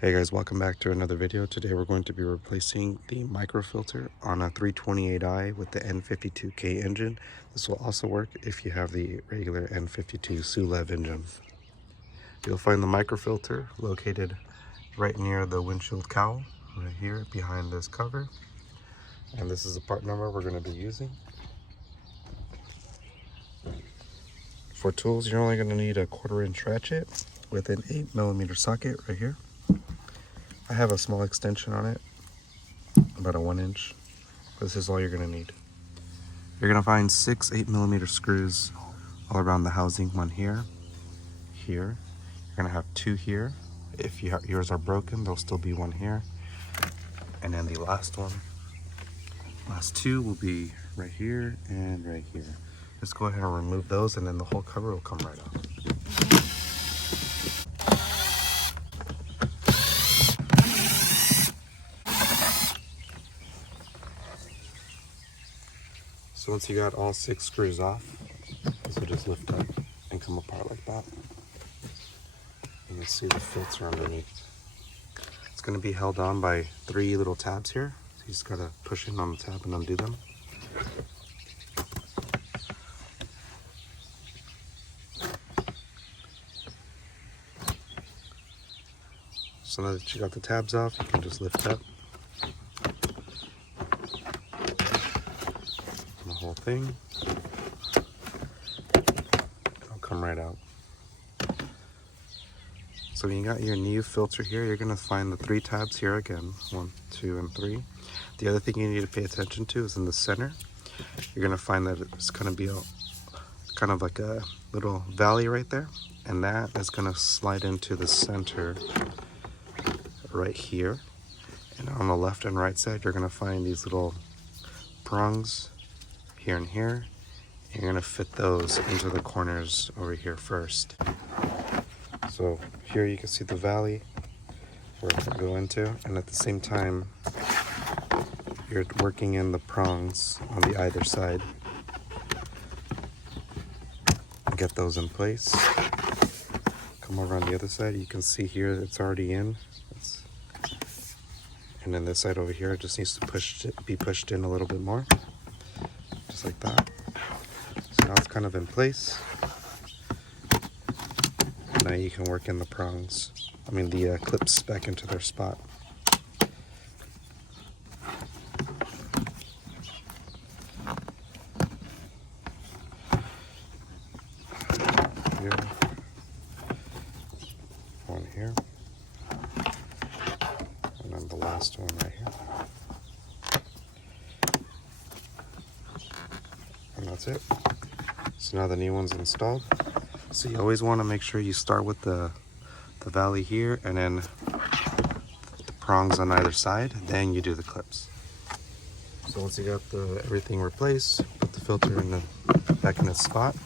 Hey guys, welcome back to another video. Today we're going to be replacing the microfilter on a 328i with the N52K engine. This will also work if you have the regular N52 SULEV engine. You'll find the microfilter located right near the windshield cowl, right here behind this cover. And this is the part number we're going to be using. For tools, you're only going to need a 1/4 inch ratchet with an 8mm socket right here. I have a small extension on it, about a 1 inch. This is all you're going to need. You're going to find 6 8mm screws all around the housing. One here, here. You're going to have 2 here. If yours are broken, there'll still be 1 here. And then the last 2 will be right here and right here. Just go ahead and remove those, and then the whole cover will come right off. So once you got all 6 screws off, this will just lift up and come apart like that. And you'll see the filter underneath. It's going to be held on by 3 little tabs here. So you just got to push in on the tab and undo them. So now that you got the tabs off, you can just lift up the whole thing. It'll come right out. So when you got your new filter here, you're going to find the 3 tabs here again, 1, 2, and 3. The other thing you need to pay attention to is in the center. You're going to find that it's going to be kind of like a little valley right there, and that is going to slide into the center right here. And on the left and right side, you're going to find these little prongs here and here. You're going to fit those into the corners over here first. So here you can see the valley where it can go into, and at the same time you're working in the prongs on the either side. Get those in place. Come over on the other side. You can see here it's already in. And then this side over here, it just needs to be pushed in a little bit more, just like that. So now it's kind of in place. Now you can work in the prongs, the clips back into their spot. Here, one here, and then the last one right here. And that's it. So now the new one's installed. So you always want to make sure you start with the valley here, and then the prongs on either side, then you do the clips. So once you got everything replaced, put the filter back in its spot,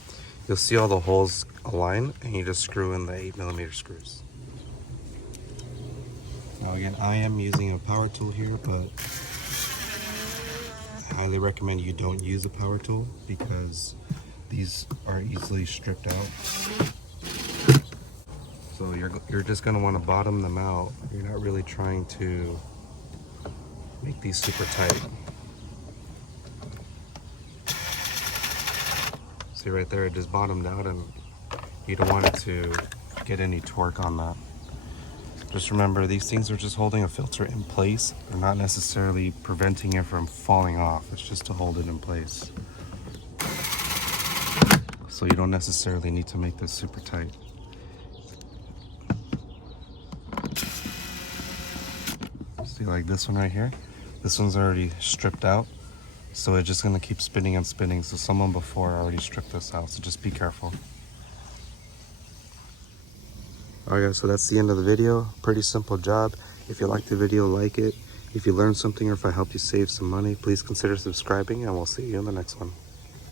you'll see all the holes align, and you just screw in the 8mm screws. Now again, I am using a power tool here, but I highly recommend you don't use a power tool because these are easily stripped out. So you're just going to want to bottom them out. You're not really trying to make these super tight. See right there, it just bottomed out, and you don't want it to get any torque on that. Just remember, these things are just holding a filter in place. They're not necessarily preventing it from falling off. It's just to hold it in place. So you don't necessarily need to make this super tight. See, like this one right here, this one's already stripped out, so it's just going to keep spinning and spinning. So someone before already stripped this out, so just be careful. Alright guys, so that's the end of the video. Pretty simple job. If you liked the video, like it. If you learned something or if I helped you save some money, please consider subscribing, and we'll see you in the next one.